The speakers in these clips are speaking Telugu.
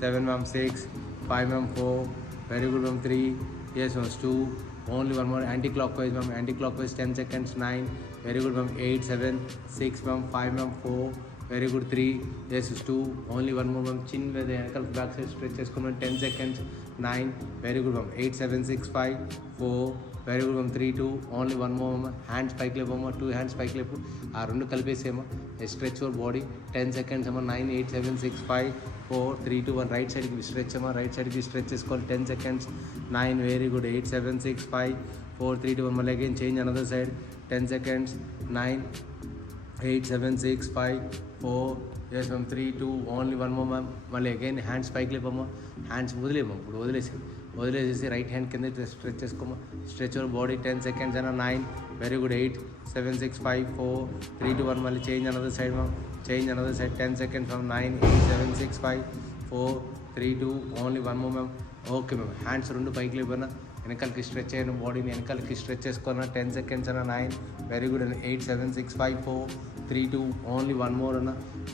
7 ma'am, 6, 5 ma'am, 4, very good ma'am, 3, yes ma'am, 2, only one more, anti-clockwise ma'am, anti-clockwise 10 seconds, 9, very good ma'am, 8, 7, 6 ma'am, 5 ma'am, 4, very good 3, yes 2, only one more ma'am, chin with the ankle back side stretch చేసుకోమని 10 seconds, 9, very good ma'am, 8, 7, 6, 5, 4, very good ma'am, 3, 2, only one more ma'am, hands పైకి లేపమ్మా, 2 hands పైకి లేపు, ఆ రెండు కలిపేసేమో, stretch your body, 10 seconds అమ్మా, 9, 8, 7, 6, 5, 4, 3, 2, 1, రైట్ సైడ్కి స్ట్రెచ్ అమ్మా, రైట్ సైడ్కి స్ట్రెచ్ చేసుకోవాలి, 10 seconds, 9, వెరీ గుడ్, 8, 7, 6, 5, 4, 3, 2, 1, మళ్ళీ again change another side, 10 seconds, 9, 8, 7, 6, 5, 4, yes ma'am, 3, 2, only one more ma'am, మళ్ళీ అగైన్ హ్యాండ్స్ పైకి లేపమ్మా, హ్యాండ్స్ వదిలేమా, ఇప్పుడు వదిలేసేసి రైట్ హ్యాండ్ కింద స్ట్రెచ్ చేసుకోమా, స్ట్రెచ్ యువర్ బాడీ, 10 seconds అన్న, 9, వెరీ గుడ్, 8, 7, 6, 5, 4, 3, 2, 1, మళ్ళీ change another side ma'am, change another side, 10 seconds ma'am, 9, 8, 7, 6, 5, 4, 3, 2, only one more ma'am, okay ma'am, hands రెండు పైకి లేపన్నా, వెనకాలకి స్ట్రెచ్ అయ్యాను, బాడీని వెనకాలకి స్ట్రెచ్ చేసుకున్నా, 10 seconds అన్న, 9, వెరీ గుడ్ అన్న, 8, 7, 6, 5, 4, 3, 2, ఓన్లీ వన్ మోర్ అన్న,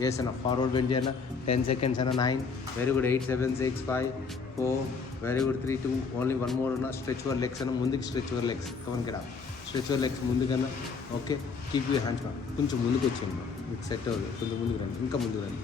ఎస్ అన్న, ఫార్వర్డ్ బెండ్ చేయన్న, 10 seconds అన్న, 9, very good, 8, 7, 6, 5, 4, very good, 3, 2, only one more అన్న, స్ట్రెచ్ యువర్ లెగ్స్ అన్న, ముందుకు స్ట్రెచ్ యువర్ లెగ్స్, కమన్ కిడా, స్ట్రెచ్ యువర్ లెగ్స్ ముందుకన్నా, okay, keep your hands ma'am, కొంచెం ముందుకు వచ్చేయండి మ్యామ్, మీకు సెట్ అవ్వదు, కొంచెం ముందుకు రండి, ఇంకా ముందుకు రండి,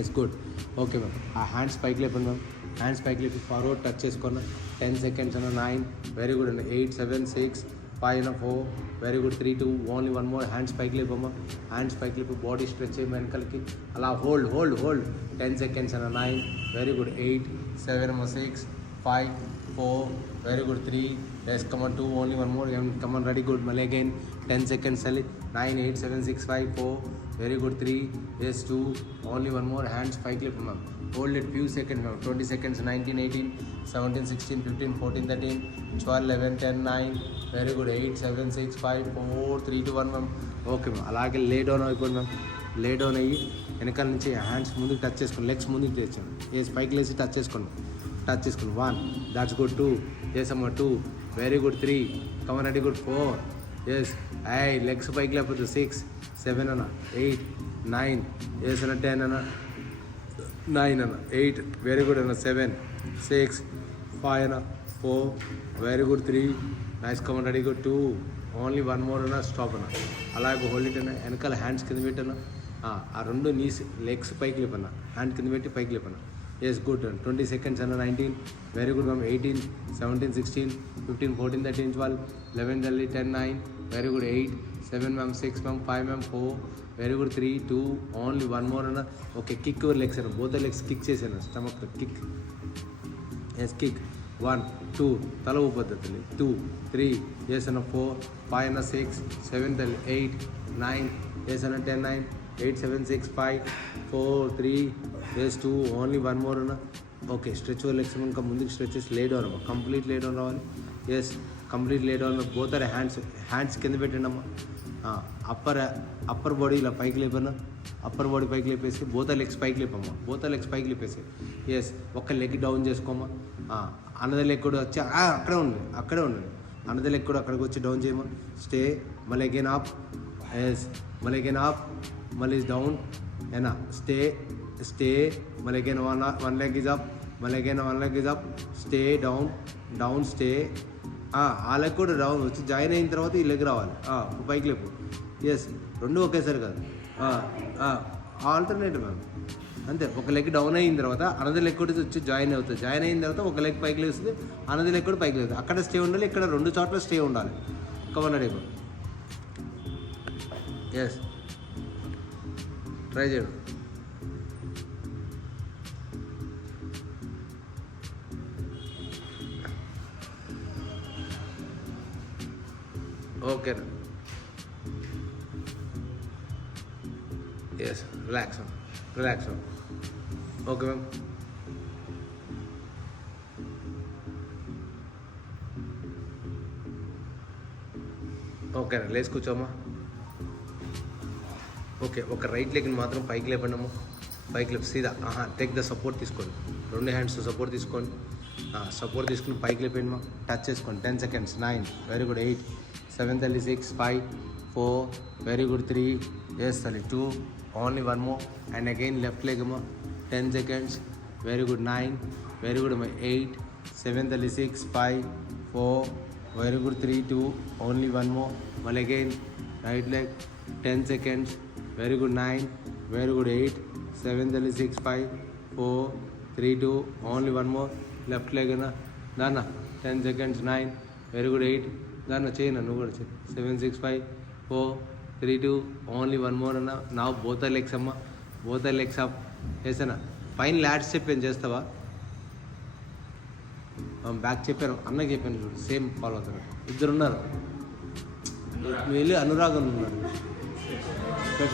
ఎస్ గుడ్, ఓకే మ్యామ్, ఆ హ్యాండ్స్ పైకి లేపండి మ్యామ్, హ్యాండ్స్ పైకి లేపి ఫార్వర్డ్ టచ్ చేసుకున్న, 10 seconds అన్న, 9, వెరీ గుడ్ అన్న, 8, 7, 6, 5 అన్న, 4, very good, 3, 2, only one more, hands పైకి లేపమ్మా, హ్యాండ్స్ పైకి లేపి బాడీ స్ట్రెచ్ చేయమని వెనకాలకి, అలా హోల్డ్ హోల్డ్ హోల్డ్, 10 seconds అన్న, 9, వెరీ గుడ్, 8, 7 అమ్మ, 6, 5, 4, very good, 3, yes come on, 2, only one more, come on, ready, good, మళ్ళీ అగైన్ 10 seconds అల్లి, 9, 8, 7, 6, 5, 4, very good, 3, yes 2, only one more, hands పైకి లేపు ma'am, hold it few seconds ma'am, 20 seconds, 19, 18, 17, 16, 15, 14, 13, 12, 11, 10, 9, very good, 8, 7, 6, 5, 4, 3, 2, 1 ma'am, okay ma'am, అలాగే లే డౌన్ అయిపోయింది మ్యామ్, లే డౌన్ అయ్యి వెనకాల నుంచి హ్యాండ్స్ ముందుకు టచ్ చేసుకోండి, లెగ్స్ ముందుకు తెచ్చాను, వేసి పైకి లేచి టచ్ చేసుకోండి, 1, దాట్స్ గుడ్, 2, ఎస్ అమ్మ, 2, very good, 3, come on, ready, good, 4, yes, legs పైకి లేకపోతే 6, 7 అన్న, 8, 9, ఎస్ అన్న, 10 అన్న, 9 అన్న, 8, వెరీ గుడ్ అన్న, 7, 6, 5 అన్న, 4, very good, 3, nice, come on, ready, good, 2, only one more అన్న, స్టాప్ అన్న, అలాగే హోల్డ్ ఇట్ అన్న, వెనకాల హ్యాండ్స్ కింద పెట్టన్న, ఆ రెండు నీస్ లెగ్స్ పైకి లేపన్న, హ్యాండ్ కింద పెట్టి పైకి లేపన్న, ఎస్ గుడ్, 20 seconds అన్న, 19, very good ma'am, 18, 17, 16, 15, 14, 13, 12, 11, 12, 10, 9, very good, 8, 7 ma'am, 6 ma'am, 5 ma'am, 4, very good, 3, 2, only one more అన్న, ఓకే, కిక్ యువర్ లెగ్స్ అన్న, బోత్ లెగ్స్ కిక్ చేశాను, స్టమక్ కిక్, ఎస్ కిక్, 1, 2, తల ఊపద్ధతులు, 2, 3, ఎస్ అన్న, 4, 5 అన్న, 6, 7, 8, 9, ఎస్ అన్న, 10, 9, 8, 7, 6, 5, 4, 3, ఎస్ 2, ఓన్లీ వన్ మోర్ అన్న, ఓకే, స్ట్రెచ్ యువర్ లెగ్స్ ఇంకా ముందుకు స్ట్రెచ్ చేసి లే డౌన్ అమ్మ, కంప్లీట్ లే డౌన్ రావాలి, yes complete lay down, both are hands కింద పెట్టండి అమ్మ, అప్పర్ బాడీ ఇలా పైకి లేపన్నా, అప్పర్ బాడీ పైకి లేపేసి బోత్ లెగ్స్ పైకి లేపమ్మా, బోత్ లెగ్స్ పైకి లేపేసి, ఎస్ ఒక లెగ్ డౌన్ చేసుకోమా, అనదర్ లెగ్ కూడా వచ్చి అక్కడే ఉండండి, అనదర్ లెగ్ కూడా అక్కడికి వచ్చి డౌన్ చేయమా, స్టే, మళ్ళీ అగైన్ అప్, ఎస్ మళ్ళీ అగైన్ అప్, మళ్ళీ డౌన్, ఏనా, స్టే, మళ్ళీ again one leg is up, మళ్ళీ again one leg is up, stay, down, stay, ఆ లెగ్ కూడా డౌన్ వచ్చి జాయిన్ అయిన తర్వాత ఈ లెగ్ రావాలి, పైకి లేపు, ఎస్ రెండు ఒకేసారి కాదు, ఆల్టర్నేటివ్ మ్యామ్, అంతే, ఒక లెగ్ డౌన్ అయిన తర్వాత అనదర్ లెగ్ కూడా వచ్చి జాయిన్ అవుతుంది, జాయిన్ అయిన తర్వాత ఒక లెగ్ పైకి లేస్తుంది, అనదర్ లెగ్ కూడా పైకి లేస్తుంది, అక్కడ స్టే ఉండాలి, ఇక్కడ రెండు చోట్ల స్టే ఉండాలి, కమన్, రెడీ, ఎస్ ట్రై చేయడం, ఓకేనా, ఎస్ రిలాక్స్ ఓకే మ్యామ్, ఓకేనా, లేచి కూర్చోమ్మా, ఓకే, ఒక రైట్ లెగ్ని మాత్రం పైకి లేపండమ్మా, పైకి లేపు సీదా, టేక్ ద సపోర్ట్ తీసుకోండి, రెండు హ్యాండ్స్ సపోర్ట్ తీసుకోండి, సపోర్ట్ తీసుకుని పైకి లేపండి మా, టచ్ చేసుకోండి, 10 seconds, 9, very good, 8, 7, 6, 5, 4, very good, 3, yes 2, only one more, and again left leg అమ్మా, 10 seconds, very good 9, very good 8, 7 tally 6, 5, 4, very good 3, 2, only one more, well again, right leg, 10 seconds, very good 9, very good 8, 7 tally 6, 5, 4, 3, 2, only one more, left leg Dana, 10 seconds, 9, very good 8, Dana chain, 7, 6, 5, 4, 3, 2, only one more, now both the legs up, yes, fine LADS చెప్పాను చేస్తావా బ్యాక్ చెప్పాను అన్నకి చెప్పాను చూడు సేమ్ ఫాలో అవుతారు ఇద్దరు ఉన్నారు వెళ్ళి అనురాగం ఉన్నాడు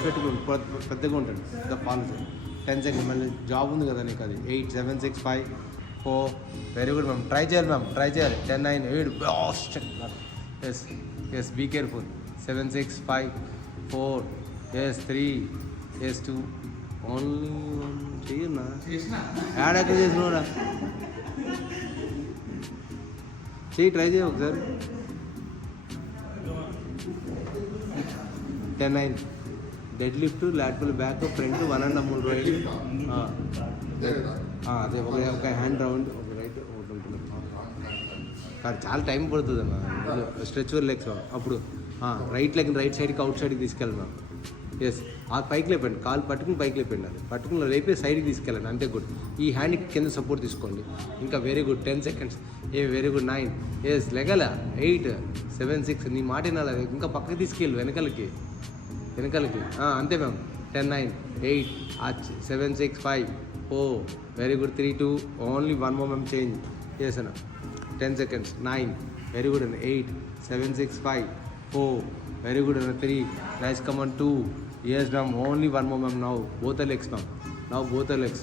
పెట్టుకుని పెద్దగా ఉంటాడు పెద్ద ఫాలో 10 సెకండ్ మళ్ళీ జాబ్ ఉంది కదా నీకు అది 8, 7, 6, 5, 4 వెరీ గుడ్ మ్యామ్ ట్రై చేయాలి 10, 9, 8 బాస్ట్ yes be careful 7, 6, 5, 4 yes 3 yes 2 only చెయ్యన్నా యాడ్ ఎక్కడ చేసినవురా ట్రై చేయ ఒకసారి 10, 9 deadlift lateral back front 1.5 right అదే ఒక హ్యాండ్ రౌండ్ ఒక రైట్ ఒకటి ఉంటుంది కానీ చాలా టైం పడుతుంది అన్న స్ట్రెచ్వర్ లెగ్స్ అప్పుడు రైట్ లెగ్ రైట్ సైడ్కి అవుట్ సైడ్కి తీసుకెళ్ళాం ఎస్ ఆ పైకి లేపండి కాలు పట్టుకుని పైకి లేపండి అది పట్టుకుని లేపి సైడ్కి తీసుకెళ్ళండి అంతే గుడ్ ఈ హ్యాండ్కి కింద సపోర్ట్ తీసుకోండి ఇంకా very good 10 seconds very good 9 yes లెగల 8, 7, 6 నీ మాట వినాలి ఇంకా పక్కకి తీసుకెళ్ళు వెనకాలకి అంతే ma'am 10, 9, 8 7, 6, 5, 4 very good 3, 2 only one more ma'am change చేసాను 10 seconds 9 very good 8, 7, 6, 5, 4 very good 3 nice come on 2 yes ma'am only one more ma'am now both the legs ma'am now both the legs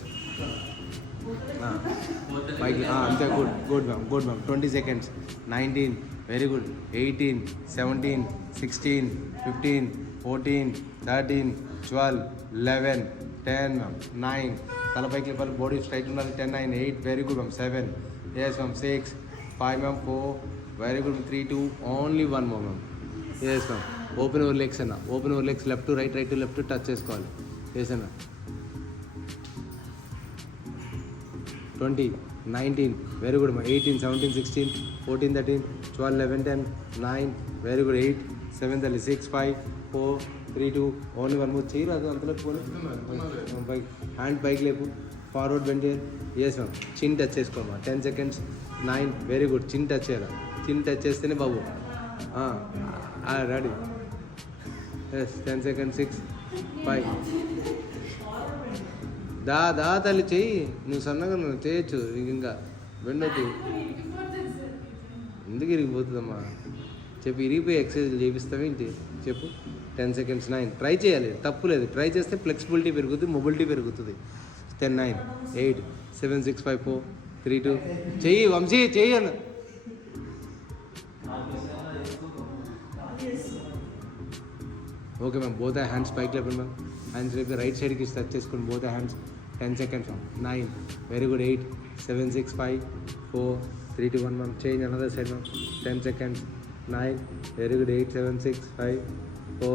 ante good ma'am 20 seconds 19 very good 18 17 16 15 14 13 12 11 10 ma'am 9 tala paiki lepali body straight unnadi 10 9 8 very good ma'am 7 yes ma'am 6 5 ma'am 4 very good 3 2 only one more ma'am yes ma'am open your legs అన్న open your legs left to right right to left touch చేసుకోవాలి yes అన్న 20 19 very good 18 17 16 14 13 12 11 10 9 very good 8 7 6 5 4 3 2 only one more చేయరాదు అంతలోకి పోనీ పైకి హ్యాండ్ పైకి లేపు ఫార్వర్డ్ బెండ్ చేయాలి yes మ్యామ్ చిన్ టచ్ చేసుకోమా 10 seconds 9 very good chin touch చేయాలి చిన్ టచ్ చేస్తేనే బాబు రెడీ ఎస్ 10 seconds 6 5 దా తల్లి చెయ్యి నువ్వు సన్నగా నువ్వు చేయొచ్చు ఇంకా బెండొద్దు ఎందుకు ఇరిగిపోతుందమ్మా చెప్పు ఇరిగిపోయి ఎక్సర్సైజ్ చేపిస్తావేంటి చెప్పు 10 seconds 9 ట్రై చేయాలి తప్పు లేదు ట్రై చేస్తే ఫ్లెక్సిబిలిటీ పెరుగుతుంది మొబిలిటీ పెరుగుతుంది 10 9 8 7 6 5 4 3 2 చెయ్యి వంశీ చెయ్యి అన్న ఓకే మ్యామ్ బోత్ హ్యాండ్స్ పైకి లేపండి మ్యామ్ హ్యాండ్స్ లేపి రైట్ సైడ్కి టచ్ చేసుకోండి both hands 10 seconds ma'am 9 very good 8 7 6 5 4 3 2 1 ma'am change another side ma'am 10 seconds 9 very good 8 7 6 5 4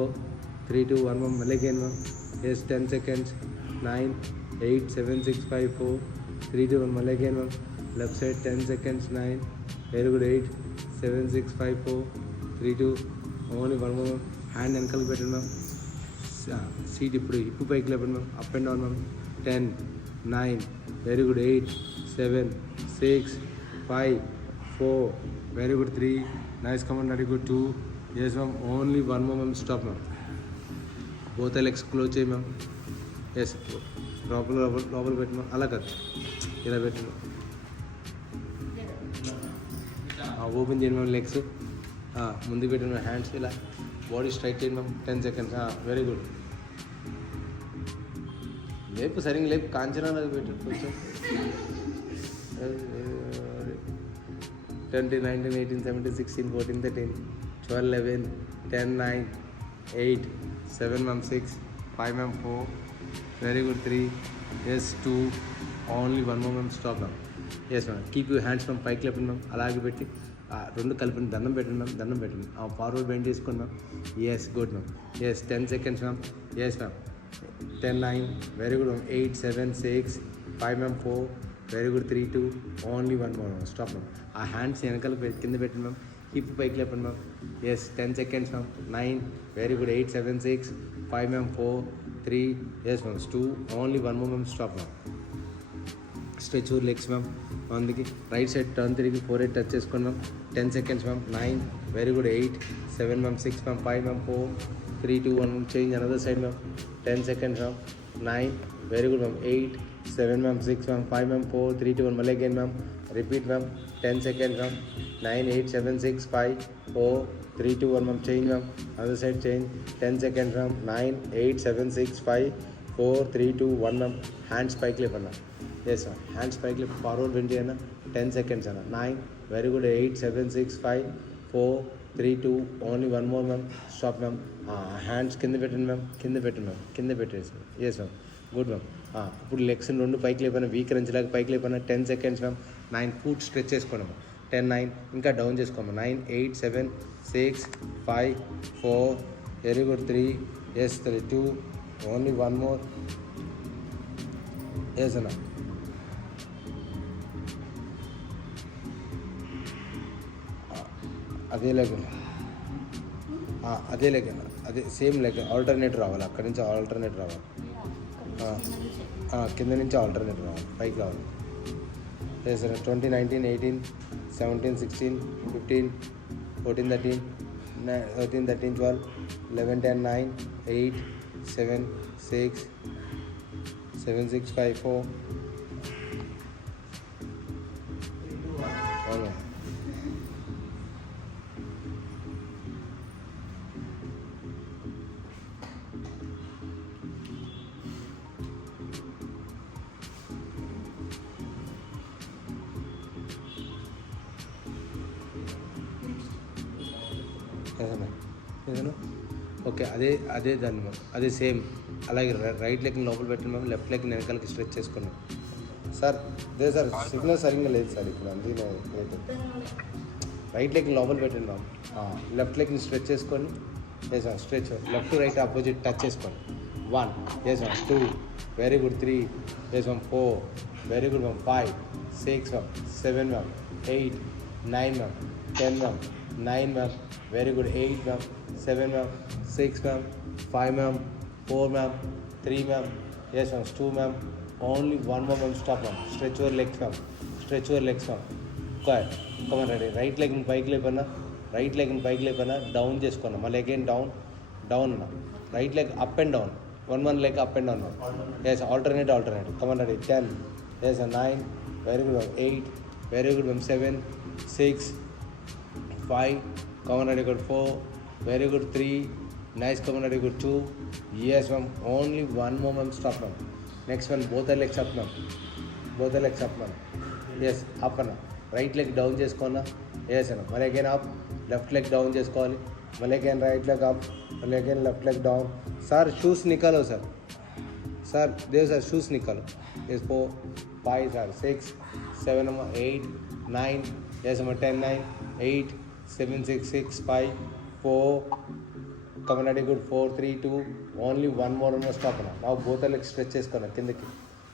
3 2 1 ma'am మళ్ళీ అగైన్ మ్యామ్ ఎస్ 10 seconds 9 8 7 6 5 4 3 2 1 మళ్ళీ again ma'am left side 10 seconds 9 very good 8 7 6 5 4 3 2 only one ma'am hand వెనకాలకి పెట్టండి మ్యామ్ సీట్ ఇప్పుడు హిప్పు పైకి లేపండి ma'am up and down ma'am 10 9 very good 8 7 6 5 4 very good 3 nice command very good 2 yes ma'am only one more ma'am stop ma'am both legs close చేయి మ్యామ్ ఎస్ లోపల పెట్టి మ్యామ్ అలా కాదు ఇలా పెట్టి ఓపెన్ చేయండి మ్యామ్ లెగ్స్ ముందు పెట్టిన మ్యామ్ హ్యాండ్స్ ఇలా బాడీ స్ట్రైట్ చేయండి మ్యామ్ 10 seconds వెరీ గుడ్ లేపు సరిగ్గా లేపు కాంచనాలకు పెట్టు కొంచెం 20 19 18 17 16 14 13 12 11 10 9 8 7 ma'am 6 5 ma'am 4 very good 3 yes 2 only one more ma'am stop ma'am yes ma'am keep you hands ma'am పైకి లేపండి మ్యామ్ అలాగే పెట్టి రెండు కలిపి దండం పెట్టండి మ్యామ్ దండం పెట్టండి ఫార్వర్డ్ బెండ్ చేసుకోండి ma'am yes good ma'am yes 10 seconds ma'am yes ma'am 10 9 very good ma'am 8 7 6 5 ma'am 4 very good 3 2 only 1 more stop ma'am. ఆ హ్యాండ్స్ వెనకాల కింద పెట్టండి మ్యామ్. హిప్ పైకి లేపండి ma'am. Yes 10 seconds ma'am. 9 very good 8 7 6 5 ma'am 4 3 yes ma'am 2 only 1 more ma'am stop ma'am. Stretch your legs ma'am. అందుకే రైట్ సైడ్ టర్న్ తిరిగి 4 8 టచ్ చేసుకోండి ma'am. 10 seconds ma'am. 9 very good 8 7 ma'am 6 ma'am 5 ma'am 4 3 2 1 change another side ma'am. 10 seconds ma'am. 9 very good ma'am 8 7 ma'am 6 ma'am 5 ma'am 4 3 2 1 మళ్ళీ again ma'am. Repeat ma'am. 10 seconds ma'am. 9 8 7 6 5 4 3 2 1 ma'am change ma'am. Another side change. 10 seconds ma'am. 9 8 7 6 5 4 3 2 1 ma'am. Hands పైకి లేపన్నా. ఎస్ మ్యామ్ హ్యాండ్స్ పైకి లేపు ఫార్వర్డ్ బెండ్ చేయన్నా. 10 seconds అన్న. 9 very good 8 7 6 5 4 3 2 only 1 more ma'am stop ma'am. Hands కింద పెట్టండి మ్యామ్. కింద పెట్టండి మ్యామ్. కింద పెట్టేసి ఎస్ మ్యామ్ గుడ్ మ్యామ్. ఇప్పుడు లెగ్స్ 2 పైకి లేపైనా వీక్ రంచిలాగా పైకి లేపైనా. 10 seconds మ్యామ్. 9 ఫుట్ స్ట్రెచ్ చేసుకోండి మ్యామ్. 10 9 ఇంకా డౌన్ చేసుకోమ్మా. 9 8 7 6 5 4 very good 3 yes 3 2 only 1 more yes అన్న. అదే లెగ్ అదే లెగ్ అన్న. అదే సేమ్ లెగ్ ఆల్టర్నేట్ రావాలి. అక్కడి నుంచి ఆల్టర్నేట్ రావాలి. కింద నుంచి ఆల్టర్నేట్ రావాలి. పైకి రావాలి. సరే 20 19 18 17 16 15 14 13 13 13 12 11 10 9 8 7 6 7 6 5 4 అవును. ఏదైనా ఓకే అదే దాన్ని మ్యామ్. అదే సేమ్ అలాగే రైట్ లెగ్ని లోపల పెట్టండి మ్యామ్. లెఫ్ట్ లెగ్ని వెనకాలకి స్ట్రెచ్ చేసుకున్నాం సార్. అదే సార్ సిగ్నల్ సరిగ్గా లేదు సార్ ఇప్పుడు. అందుకే లేదు. రైట్ లెగ్ని లోపల పెట్టండి మ్యామ్. లెఫ్ట్ లెగ్ని స్ట్రెచ్ చేసుకొని yes ma'am stretch. Left to right opposite touch చేసుకోండి. 1 yes ma'am 2 very good 3 yes ma'am 4 very good ma'am 5 6 ma'am 7 ma'am 8 9 ma'am 10 ma'am 9 ma'am very good 8 ma'am 7 ma'am 6 ma'am 5 ma'am 4 ma'am 3 ma'am yes ma'am 2 ma'am only 1 more ma'am stop ma'am. Stretch your legs ma'am. Stretch your legs ma'am. Come on ready. Right లెగ్ని పైకి లేపన్నా. రైట్ లెగ్ని పైకి లేపన్నా. డౌన్ చేసుకున్నా. మళ్ళీ అగైన్ డౌన్ డౌన్ అన్న. Right leg up and down. one leg up and down ma'am. Yes alternate come on ready. 10 yes 9 very good ma'am 8 very good ma'am 7 6 5 come on ready good 4 very good 3 nice come on ready good 2 yes ma'am only 1 more ma'am stop ma'am. Next one both legs up ma'am. Both legs up ma'am. Yes up అన్న. రైట్ లెగ్ డౌన్ చేసుకున్నా. ఎస్ అన్న. మళ్ళీ again up. Left leg down చేసుకోవాలి. మళ్ళీ అగైన్ రైట్ లెగ్ అప్. మళ్ళీ again left leg down. Sir shoes నికాలో sir. Sir Dev sir shoes నికాలో. Yes 4 5 sir 6 7 8 9 yes 10 9 8 7 6 6 5 4 come on ready good 4 3 2 only 1 more stop అన్న. నా బోత్ లెగ్స్ స్ట్రెచ్ చేసుకున్నా కిందకి.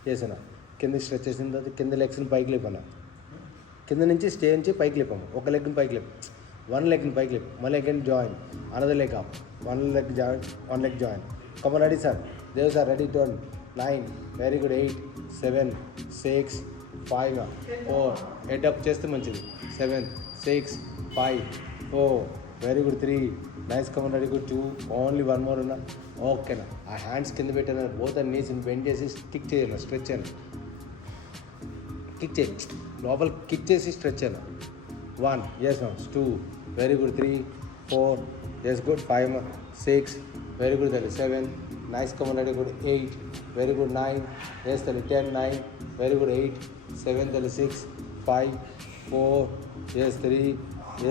చేసాను కిందకి స్ట్రెచ్ చేసిన తర్వాత కింద లెగ్స్ని పైకి లేపన్నా. కింద నుంచి స్టే నుంచి పైకి లేపాము. ఒక లెగ్ని పైకి లేపు. 1 లెగ్ని పైకి లేపు. మళ్ళీ again join. Another leg up. 1 leg join. 1 leg join. Come on ready sir. Dev sir ready. 10 9 very good 8 7 6 5 4 head up చేస్తే మంచిది. 7 6 5 4 very good 3 nice come on ready good 2 only 1 more ఉన్నా. ఓకేనా. ఆ హ్యాండ్స్ కింద పెట్టాను. బోత్ నీస్ బెండ్ చేసి కిక్ చేయాలి. స్ట్రెచ్ చేయాలి. కిక్ చేయి. లోపల కిక్ చేసి స్ట్రెచ్ చేయాలి. 1 yes ma'am 2 very good 3 4 yes good 5 6 very good 7 nice come on ready good 8 very good 9 yes 10 9 very good 8 7 6 5 4 yes 3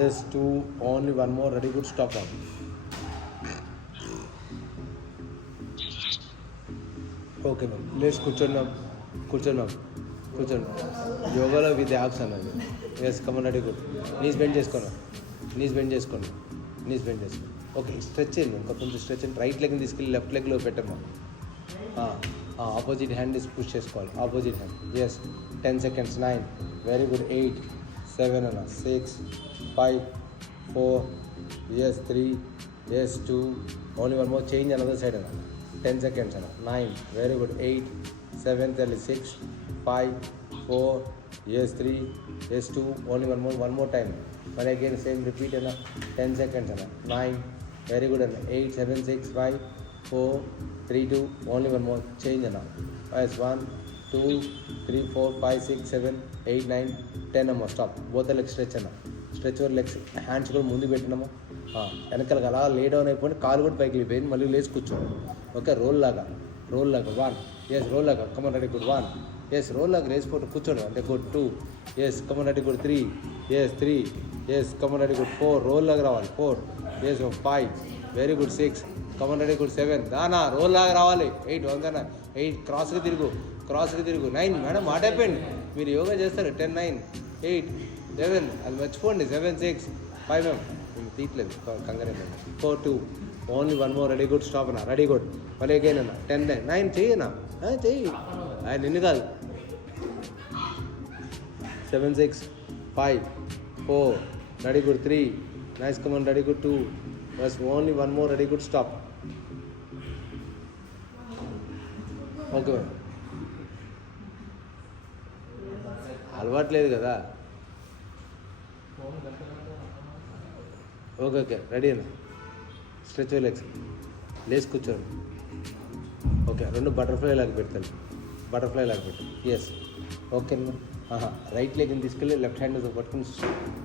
yes 2 only 1 more ready good stop ma'am. Okay ma'am. లేచి కూర్చోండి మ్యామ్. కూర్చోండి మ్యామ్. కూర్చోండి. యోగాలో విత్ యాప్స్ అన్నది. Yes come on ready good. Knees bend చేసుకోండి. నీస్ బెండ్ చేసుకోండి. నీస్ బెండ్ చేసుకోండి. ఓకే స్ట్రెచ్ చేయండి. ఇంకా కొంచెం స్ట్రెచ్ చేయండి. రైట్ లెగ్ని తీసుకెళ్ళి లెఫ్ట్ లెగ్లో పెట్టమ్మా. ఆపోజిట్ హ్యాండ్ పుష్ చేసుకోవాలి, opposite hand. Yes 10 seconds. 9, very good. 8, 7 అన్న. 6, 5, 4, yes 3, yes 2, only one more, change another side అన్న. 10 seconds అన్న. 9, very good. 8, 7, 6, 5, 4, yes 3, yes 2, only one more time. But again same repeat అన్న. 10 seconds అన్న. 9, వెరీ గుడ్ అన్న. 8, 7, 6, 5, 4, 3, 2, only one more, change అన్న. Yes 1, 2, 3, 4, 5, 6, 7, 8, 9, 10 అమ్మ. స్టాప్. బోత్ లెగ్స్ స్ట్రెచ్ అన్న. స్ట్రెచ్ యువర్ లెగ్స్, హ్యాండ్స్ కూడా ముందు పెట్టినాము. వెనకాల అలా లే డౌన్ అయిపోయింది, కాలు కూడా పైకి వెళ్ళిపోయింది, మళ్ళీ లేచి కూర్చోండి. ఓకే, రోల్ లాగా 1, ఎస్ రోల్ లాగా, come on ready good. 1, yes roll లాగా లేచిపోతే కూర్చోండి అంటే good. 2, yes come on ready good. 3, yes 3, yes come on ready good. 4, roll లాగా రావాలి. 4, yes 5, very good. 6, come on ready good. 7, దానా రోల్ లాగా రావాలి. 8, వందన. 8, క్రాస్కి తిరుగు. 9, మేడం మాట అయిపోయింది, మీరు యోగా చేస్తారు. 10, 9, 8, 7, అది మర్చిపోండి. 7, 6, 5 మేము తీయట్లేదు కంగారు. 4, 2, only one more, ready good. Stop అన్న. Ready good. మళ్ళీ అగైన్ అన్న. 10, 9 చెయ్యనా, చెయ్యి, నిన్ను కాదు. 7, 6, 5, 4, ready good. 3, nice come on, ready good. 2, bus only one more, ready good. Stop. Okay madam, అలవాట్లేదు కదా. ఓకే, రెడీ అన్న. స్ట్రెచ్ లెగ్స్, లేచి కూర్చోండి. ఓకే, 2 బటర్ఫ్లై లాగా పెడతాను. బటర్ఫ్లై లాగా పెట్టాను. ఎస్ ఓకే అన్న. రైట్ లెగ్ని తీసుకెళ్ళి లెఫ్ట్ హ్యాండ్ పట్టుకుని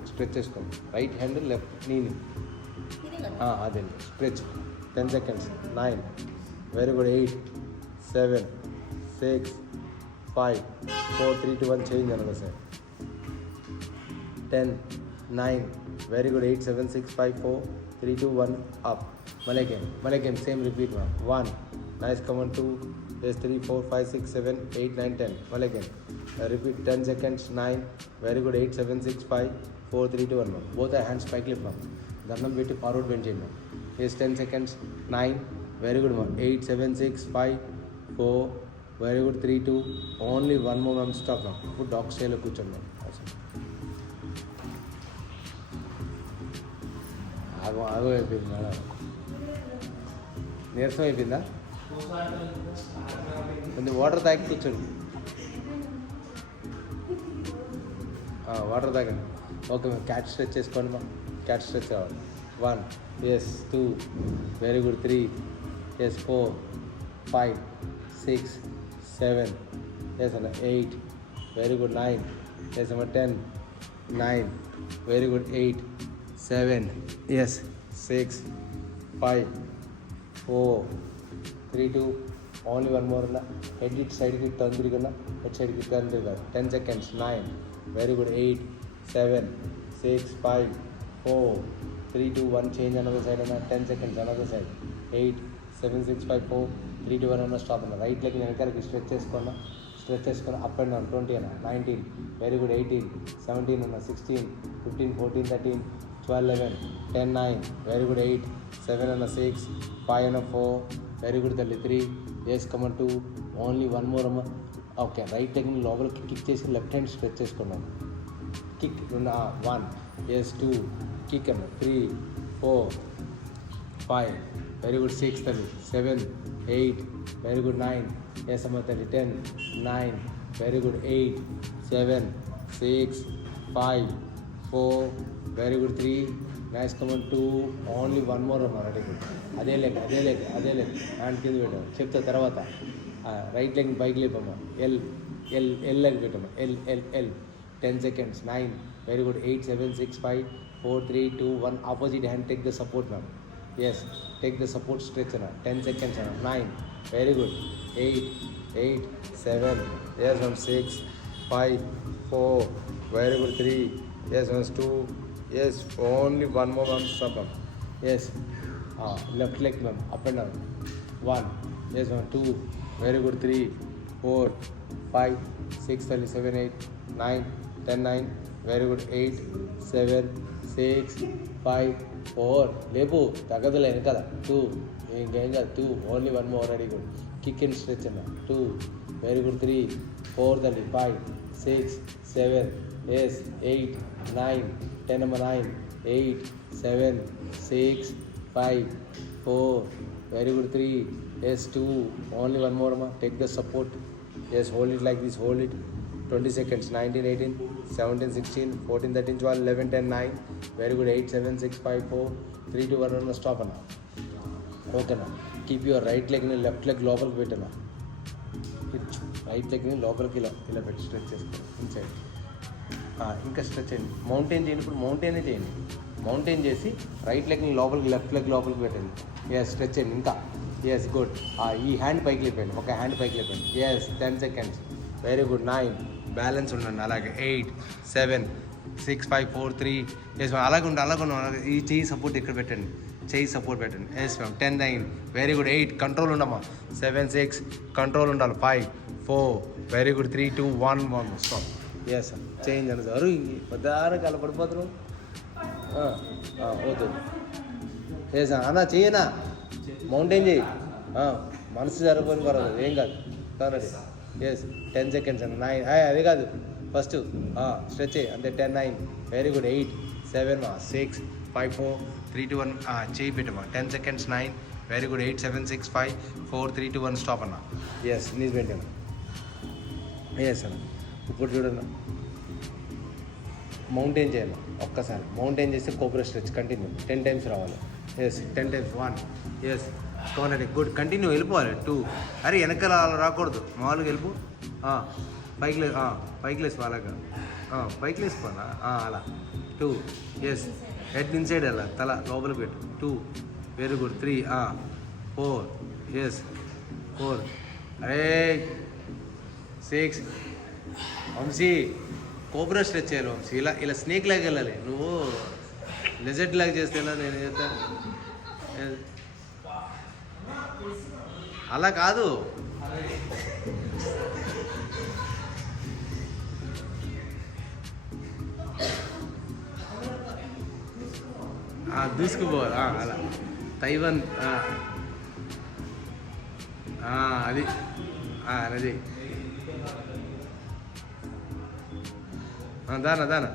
స్ట్రెచ్ చేసుకోండి. రైట్ హ్యాండ్ లెఫ్ట్ నీని అదే stretch. 10 seconds. 9, very good. 8, 7, 6, 5, 4, 3, 2, 1, change అనగా సార్. 10, 9, very good. 8, 7, 6, 5, 4, 3, 2, 1, అప్. మళ్ళీ again same repeat ma'am. 1, nice come on. 2, yes 3, 4, 5, 6, 7, 8, 9, 10. మళ్ళీ again repeat. 10 seconds. 9, very good. 8, 7, 6, 5, 4, 3, 2, 1 ma'am. Both hands పైకి లిఫ్ట్ మ్యామ్. దండం పెట్టి ఫార్వర్డ్ బెండ్ చేయండి ma'am. Yes 10 seconds. 9, very good ma'am. 8, 7, 6, 5, 4, very good. 3, 2, only one more ma'am. Stop ma'am. ఇప్పుడు డాగ్ స్టైల్లో కూర్చోండి మ్యామ్. ఆగో అయిపోయింది మేడం, నీరసం అయిపోయిందా? కొంచెం వాటర్ తాగి కూర్చోండి. వాటర్ తాగండి. Okay ma'am. క్యాట్ స్ట్రెచ్ చేసుకోండి మ్యామ్. క్యాట్ స్ట్రెచ్ కావాలి. 1, yes 2, very good. 3, yes 4, 5, 6, 7, yes అన్న. 8, వెరీ గుడ్. 9, ఎస్ అమ్మ. 10, 9, very good. 8, 7, yes 6, 5, 4, 3, 2, only one more అన్న. హెడ్ ఇట్ సైడ్కి టర్న్ తిరిగన్నా, హెడ్ సైడ్కి టర్న్ తిరగాలి. 10 seconds. 9, very good. 8, 7, 6, 5, 4, 3, 2, 1, change another side అన్న. 10 seconds. Another side. 8, 7, 6, 5, 4, 3, 2, 1 అన్న. స్టాప్ అన్న. రైట్ లెగ్ వెనకాలకి స్ట్రెచ్ చేసుకున్నా. స్ట్రెచ్ చేసుకుని అప్ అండ్ డౌన్. 20 అన్న. 19, వెరీ గుడ్. 18, 17 అన్న. 16, 15, 14, 13, 12, 11, 10, 9, వెరీ గుడ్. 8, 7 అన్న. 6, 5 అన్న. 4, వెరీ గుడ్ తల్లి. 3, yes come on. 2, only one more అమ్మ. ఓకే, రైట్ లెగ్ని లోపలికి కిక్ చేసి లెఫ్ట్ హ్యాండ్ స్ట్రెచ్ చేసుకున్నాను. కిక్ 1, ఎస్ 2, కిక్ అన్న. 3, 4, 5, వెరీ గుడ్. 6 తల్లి. 7, 8, వెరీ గుడ్. 9, ఎస్ అమ్మ తల్లి. 10, 9, very good. 8, 7, 6, 5, 4, very good. 3, nice come on. 2, only one more అమ్మ. Ready good. అదే లెగ్ హ్యాండ్ కింద పెట్టాము. చెప్తా తర్వాత. రైట్ లెగ్ పైకి లేపమ్మా. ఎల్ లెగ్ పెట్టమ్మా. L 10 seconds. 9, very good. 8, 7, 6, 5, 4, 3, 2, 1, opposite hand take the support ma'am. Yes take the support stretch అన్న. 10 seconds అన్న. 9, very good. 8, 7, yes 1, 6, 5, 4, very good. 3, yes 1, 2, yes only one more ma'am. Stop ma'am. Yes left leg ma'am. Up and down. 1, yes 1, 2, very good. 3, 4, 5, 6, 7, 8, 9, 10, 9, very good. 8, 7, 6, 5, 4, లేపు తగ్గదులే వెనకాల. 2, ఇంకేం కాదు 2 only 1 more very good kick and stretch అన్న 2 very good 3 4 Dandi 5 6 7 yes 8 9 10 number 9 8 7 6 5 4 very good 3 yes 2 only one more ma take the support yes hold it like this hold it 20 seconds 19 18 17 16 14 13 12 11 10 9 very good 8 7 6 5 4 3 2 1 1 stop అన్న ఓకేనా కీప్ యువర్ రైట్ లెగ్ని లెఫ్ట్ లెగ్ లోపలికి పెట్టనా రైట్ లెగ్ని లోపలికి ఇలా ఇలా పెట్టి స్ట్రెచ్ చేసుకో ఇన్సైడ్ ఇంకా స్ట్రెచ్ చేయండి మౌంటైన్ చేయండి ఇప్పుడు మౌంటైనే చేయండి మౌంటైన్ చేసి రైట్ లెగ్ని లోపలికి లెఫ్ట్ లెగ్ లోపలికి పెట్టండి ఎస్ స్ట్రెచ్ చేయండి ఇంకా ఎస్ గుడ్ ఈ హ్యాండ్ పైకి లేపండి ఒక హ్యాండ్ పైకి లేపండి yes 10 seconds very good 9 balance ఉండండి అలాగే 8 7 6 5 4 3 ఎస్ అలాగే ఉండాలి ఈ చెయ్యి సపోర్ట్ ఇక్కడ పెట్టండి చెయ్యి సపోర్ట్ పెట్టండి yes ma'am 10 9 very good 8 control ఉండమ్మా 7 6 కంట్రోల్ ఉండాలి 5 4 very good 3 2 1 1 stop yes change అని సార్ పెద్దానికి అలా పడిపోతారు వద్దు ఎస్ అన్నా చెయ్యనా మౌంటైన్ చెయ్యి మనసు జరగని పర్వాలేదు ఏం కాదు కానండి ఎస్ 10 seconds అన్న 9 అది కాదు ఫస్ట్ స్ట్రెచ్ చేయి అంతే 10 9 వెరీ గుడ్ 8 7 6 5 4 3 2 1 చేయి పెట్టమా 10 seconds 9 వెరీ గుడ్ 8 7 6 5 4 3 2 1 స్టాప్ అన్న ఎస్ నీజ్ పెట్టాను ఎస్ అన్న ఇప్పుడు చూడన్నా మౌంటైన్ చేయాలి ఒక్కసారి మౌంటైన్ చేస్తే కోబ్రా స్ట్రెచ్ కంటిన్యూ 10 times రావాలి ఎస్ 10 times 1 ఎస్ కోనండి గుడ్ కంటిన్యూ వెళ్ళిపోవాలి 2 అరే వెనకాల అలా రాకూడదు మామూలుగా వెళ్ళిపో పైకి లేసి అలాగా పైకి లేసిపోనా అలా 2 ఎస్ హెడ్ ఇన్సైడ్ అలా తల లోపలికి పెట్టు 2 వెరీ గుడ్ 3 4 ఎస్ 4 అరే 6 వంశీ కోబ్రా స్ట్రెచ్ చేయాలి వంశీ ఇలా స్నేక్ లాగా వెళ్ళాలి నువ్వు లెజెండ్ లాగా చేస్తే ఎలా నేను చేస్తాను అలా కాదు దూసుకుపోవాలి అలా తైవాన్ అది అది దానా